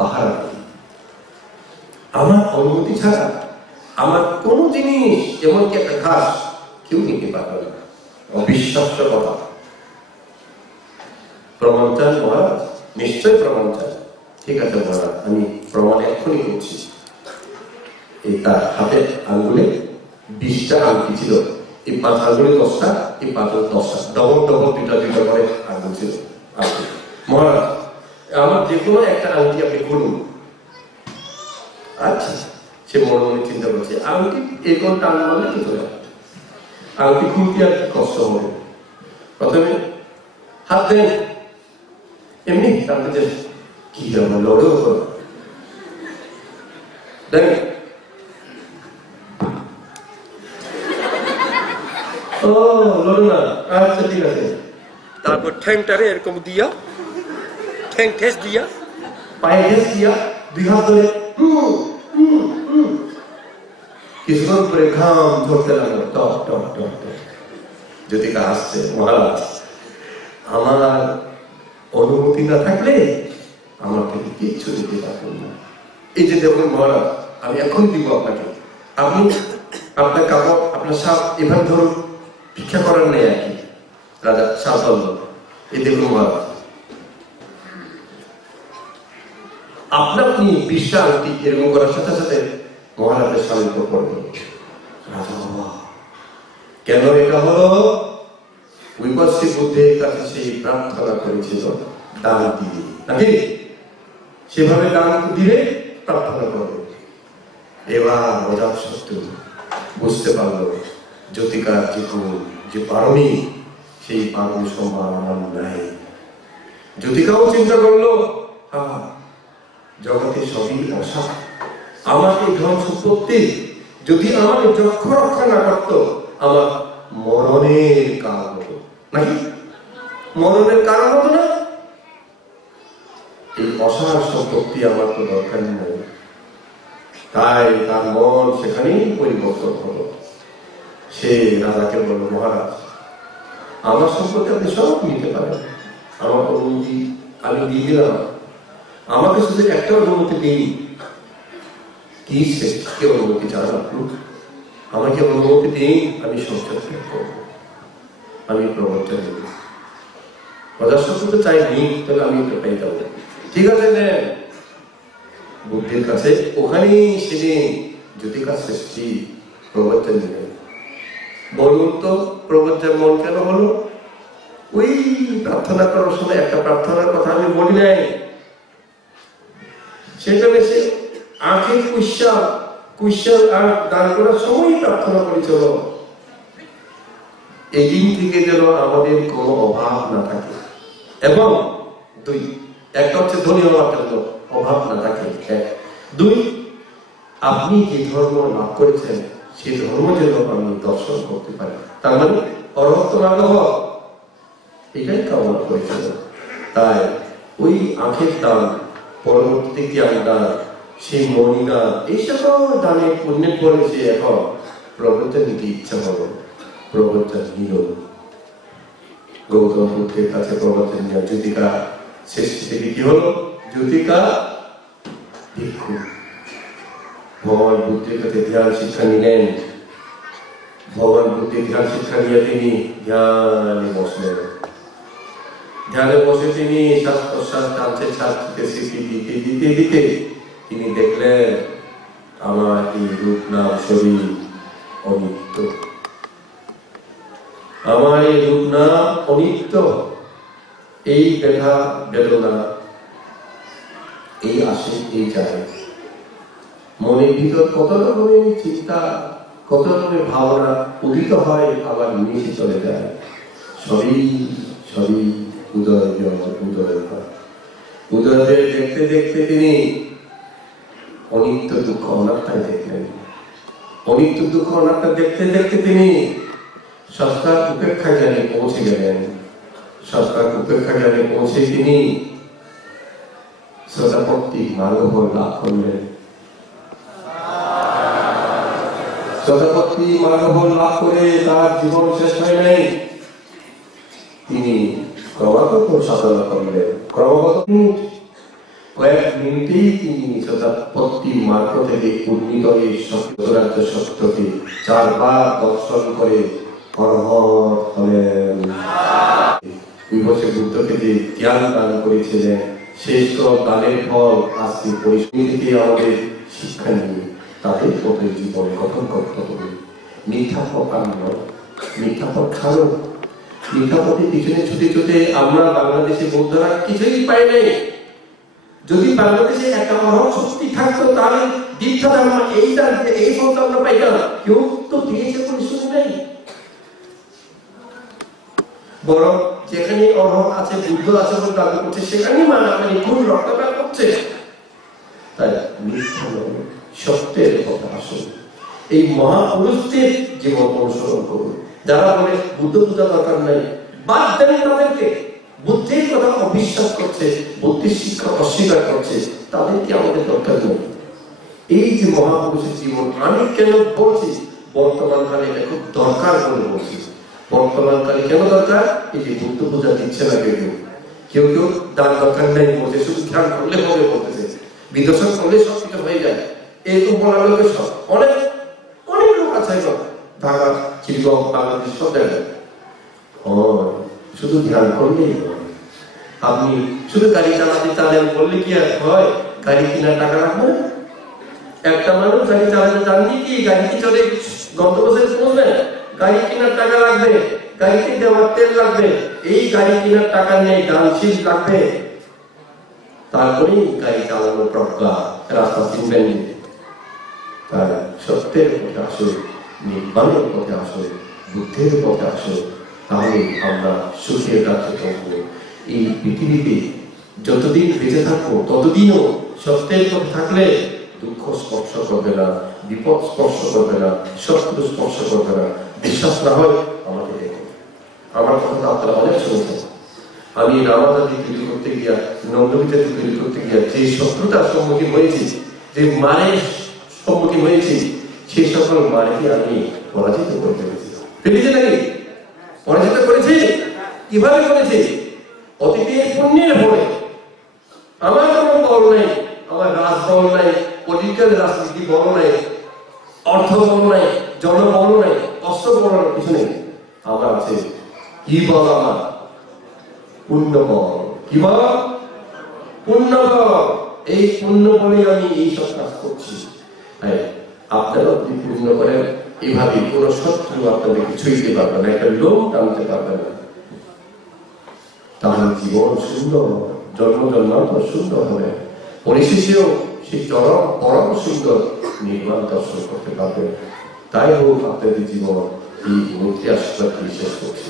পাহারা দিই। আমার অনুমতি ছাড়া আমার কোনো জিনিস, এমনকি একটা ঘাস, কেউ নিতে পারবে না। অবিশ্বাস্য কথা। প্রমাণ চান মহারাজ? নিশ্চয় প্রমাণ চান। ঠিক আছে মহারাজ, আমি প্রমাণ এক্ষুনি করছি। এই তার হাতের আঙ্গুলে 20টা আংটি ছিল, এই 5 আঙ্গুলে 10টা, এই 5 10টা, ডবল ডবল 2টা করে আঙ্গুল ছিল। মহারাজ, আমার যে কোনো একটা আংটি আপনি করুন। আচ্ছা, সে মনে মনে চিন্তা করছে, আংটি এরকম টান মারলে কি করে, আংটি খুলতে আর কি কষ্ট হবে। প্রথমে হাত দেন, এমনি টানতে দেন, কি আমার লড়েও করো দেন। ও লড়ো না, আচ্ছা ঠিক আছে। তারপর ঠ্যাংটারে এরকম দিয়া, ঠ্যাং ঠেস দিয়া, পায়ে ঠেস দিয়া, 2 হাত ধরে কিছুক্ষণ করে ঘাম ধরতে লাগলো, টক টক টক টক। জ্যোতিকা আসছে, মহারাজ আমার অনুমতি না থাকলে আমাকে কিচ্ছু দিতে পারবেন না। এই যে দেখুন মহারাজ, আমি এখন দিব আপনাকে, আপনি আপনার কাপড়, আপনার সাপ এভাবে ধরুন, ভিক্ষা করার নেই আর কি। রাজা সাপ বলল, এই দেখুন মহারাজ, আপনার নিয়ে 20টা আংটি এরকম করার সাথে সাথে মহারাজের স্বামীর উপর রাজা বাবা, কেন এটা হলো? বিপত্তি বুদ্ধের কাছে সেই প্রার্থনা করেছিল দান দিয়ে, নাকি? সেভাবে দান দিলে প্রার্থনা করবে। এবার অজাতশত্রু বুঝতে পারলো জ্যোতিকার যে গুণ, যে পারমি, সেই পারমি সম্মান আমার নাই। জ্যোতিকাও চিন্তা করলো, জগতে সবই অসা, আমার এই ধন সম্পত্তি যদি আমাকে যক্ষ রক্ষা না করতো, আমার মরণের কারণ হতো, নাকি? মরণের কারণ হতো না? এই অসার সম্পত্তি আমার তো দরকার নেই। তাই তার মন সেখানেই পরিবর্তন হলো। সে রাজাকে বলল, মহারাজ আমার সম্পত্তি আপনি সব নিতে পারেন, আমার অনুমতি আমি দিয়ে দিলাম, আমাকে শুধু একটা অনুমতি দিন। কি সে অনুমতি চান আপনি? আমাকে অনুমতি দিন, আমি সংসার ত্যাগ করবো, আমি প্রবর্তন দেব। অজাতশত্রু তো চাইনি, তাহলে আমি এটা পেয়ে যাবো। ঠিক আছে নেন। বুদ্ধির কাছে ওখানেই সেদিন জ্যোতিকা সৃষ্টি প্রবর্তন দিলেন। বলুন তো প্রবর্তন মন কেন হলো? ওই প্রার্থনা করার সময় একটা প্রার্থনার কথা আমি বলি নাই, সেটা বেশি আঁখে কুশল আর দান করার সময় প্রার্থনা করেছিল, এই দিন থেকে যেন আমাদের কোনো অভাব না থাকে। এবং 2, একটা হচ্ছে ধনী হওয়ার জন্য অভাব না থাকে। 2, আপনি যে ধর্ম লাভ করেছেন সেই ধর্ম যেন আমি দর্শন করতে পারি। তার মানে অরহত্ব লাভ, এটাই কামনা করেছিল। তাই ওই আঁখের দান, পরবর্তীতে জ্ঞান দান, সেই মণিনা, এই সকল দানে পুণ্যের পরে সে এখন প্রবচন নিতে ইচ্ছা হলো, প্রবচন নিল। গৌতম বুদ্ধের কাছে প্রবচন নিয়ে জ্যোতিকা শেষ থেকে কি হলো? জ্যোতিকা ভিক্ষু। ভগবান বুদ্ধের কাছে ধ্যান শিক্ষা নিলেন। ভগবান বুদ্ধের ধ্যান শিক্ষা নিয়ে তিনি ধ্যানে বসলেন। ধ্যানে বসে তিনি শ্বাস প্রশ্বাস টানছে, ছাড়তে স্বীকৃতি দিতে দিতে দিতে তিনি দেখলেন আমার এই রূপ নাম শরীর অনিত্য, আমার এই রূপ নাম অনিত্য। এই ব্যথা বেদনা, এই আসে এই যায়, মনের ভিতর কত রকমের চিন্তা, কত রকমের ভাবনা উদিত হয়, আবার মিশে চলে যায়। সবই সবই উদয় উদয় হয়। উদয় দেখতে দেখতে তিনি অনিত্য দুঃখ অনাত্মায় দেখলেন। অনিত্য দুঃখ অনাত্মা দেখতে দেখতে তিনি সংস্কার উপেক্ষা জ্ঞানে পৌঁছে গেলেন। সংস্কার উপেক্ষা জ্ঞানে পৌঁছে তিনি সদাপত্তি মানব লাভ করলেন। সদাপত্তি মানব লাভ করে তার জীবন শেষ হয় নাই, তিনি ক্রমাগত সাধনা করলেন। ক্রমাগত কয়েক মিনিটেই তিনি প্রতি মার্গ থেকে উন্নীত এই সত্যরাজ্য সত্যকে চারবার দর্শন করে হরহর হলেন। ওই বছর বুদ্ধকে যে জ্ঞান দান করেছিলেন সেই সব দানের ফল আজকে পরিশ্রমী থেকে আমাদের শিক্ষা নিয়ে তাদের পথে জীবনে গঠন করতে হবে। মিথ্যা পথ আনলো, মিথ্যা পথ খালো, মিথ্যা পথে পিছনে ছুটে ছুটে আমরা বাংলাদেশে বৌদ্ধরা কিছুই পাই নাই। যদি বাংলাদেশে একটা মহা শক্তি থাকতো তাহলে দীক্ষা ধর্ম এই ফল আমরা পাইতাম। কেউ তো দিয়েছে পরিশ্রম নেই। বরং যেখানে অরহর আছে, বুদ্ধ আছে বলে দাবি করছে, সেখানেই মানামানি খুন রক্তপাত করছে। তাই মিথ্যা নয়, সত্যের কথা আসুন। এই মহাপুরুষদের জীবন অনুসরণ করুন। যারা বলে বুদ্ধ পূজা দরকার নাই, বাদ দেন তাদেরকে। বুদ্ধের কথা অবিশ্বাস করছে, বুদ্ধির শিক্ষা অস্বীকার করছে, তাদেরকে আমাদের দরকার নেই। এই যে মহাপুরুষের জীবন আমি কেন বলছি, বর্তমান কালে এটা খুব দরকার বলে বলছি। বর্তমান কালে কেন দরকার? এই যে বুদ্ধ পূজা দিচ্ছে না কেউ কেউ কেউ দান দরকার নেই বলছে, শুধু ধ্যান করলে হবে বলতেছে, বিদর্শন করলে সব কিছু হয়ে যায়, এরকম বলার লোকের সব অনেক অনেক লোক আছে। ঢাকা, চিরগঞ্জ, বাংলাদেশ সব জায়গায় শুধু ধ্যান করলেই হয়। আপনি শুধু গাড়ি চালাতে চালেন বললে কি আর হয়? গাড়ি কেনার টাকা রাখবে? একটা মানুষ গাড়ি চালাতে জানলে কি গাড়িতে চলে গন্তব্যে পৌঁছবে? গাড়ি কেনার টাকা লাগবে, গাড়িতে দেওয়ার তেল লাগবে, এই গাড়ি কেনার টাকা নেই, দানশীল লাগবে, তারপরেই গাড়ি চালানোর প্রজ্ঞা, রাস্তা চিনবেন। তাই সত্যের পথে আসো, নির্বাণের পথে আসো, বুদ্ধের পথে আসো, তাহলে আমরা সুখের রাজ্যে থাকবো। এই পৃথিবীতে যতদিন বেঁচে থাকবো ততদিনও সত্যের পথে থাকলে দুঃখ স্পর্শ করবে না, বিপদ স্পর্শ করবে না, শত্রু স্পর্শ করবে না। বিশ্বাস না হয় আমাকে দেখুন, আমার কথা আপনারা অনেক শুনছেন। আমি রামাদাদি তৈরি করতে গিয়া, নন্দবিচারি তৈরি করতে গিয়া যে শত্রুতার সম্মুখীন হয়েছি, যে মারের সম্মুখীন হয়েছি, সেই সকল মারকে আমি পরাজিত করতে পেরেছি। পেরেছি নাকি? পরাজিত করেছি। কিভাবে করেছি? অতীতের পুণ্যের ফলে। আমার কোনো বল নাই, আমার রাজবল নাই, পলিটিক্যাল রাজনীতি বল নাই, অর্থ বল নাই, জনবল নাই, অস্ত্র বল নাই, কিছু নেই। আমার আছে কি বল? আমার পুণ্য বল। কি বল? পুণ্য বল। এই পুণ্য বলে আমি এই সব কাজ করছি। আপনারা যদি পুণ্য করেন, এভাবে কোন শত্রু আপনাদেরকে ছুঁইতে পারবে না, একটা লোক টানতে পারবে না। তাহলে জীবন সুন্দর, জন্ম জন্মান্তর সুন্দর হবে, পরিশেষেও সেই চরম পরম সুন্দর নির্মাণ দর্শন করতে পারবে। তাই হোক আপনাদের জীবন। এই মূর্তি আশীর্বাদ শেষ করছি।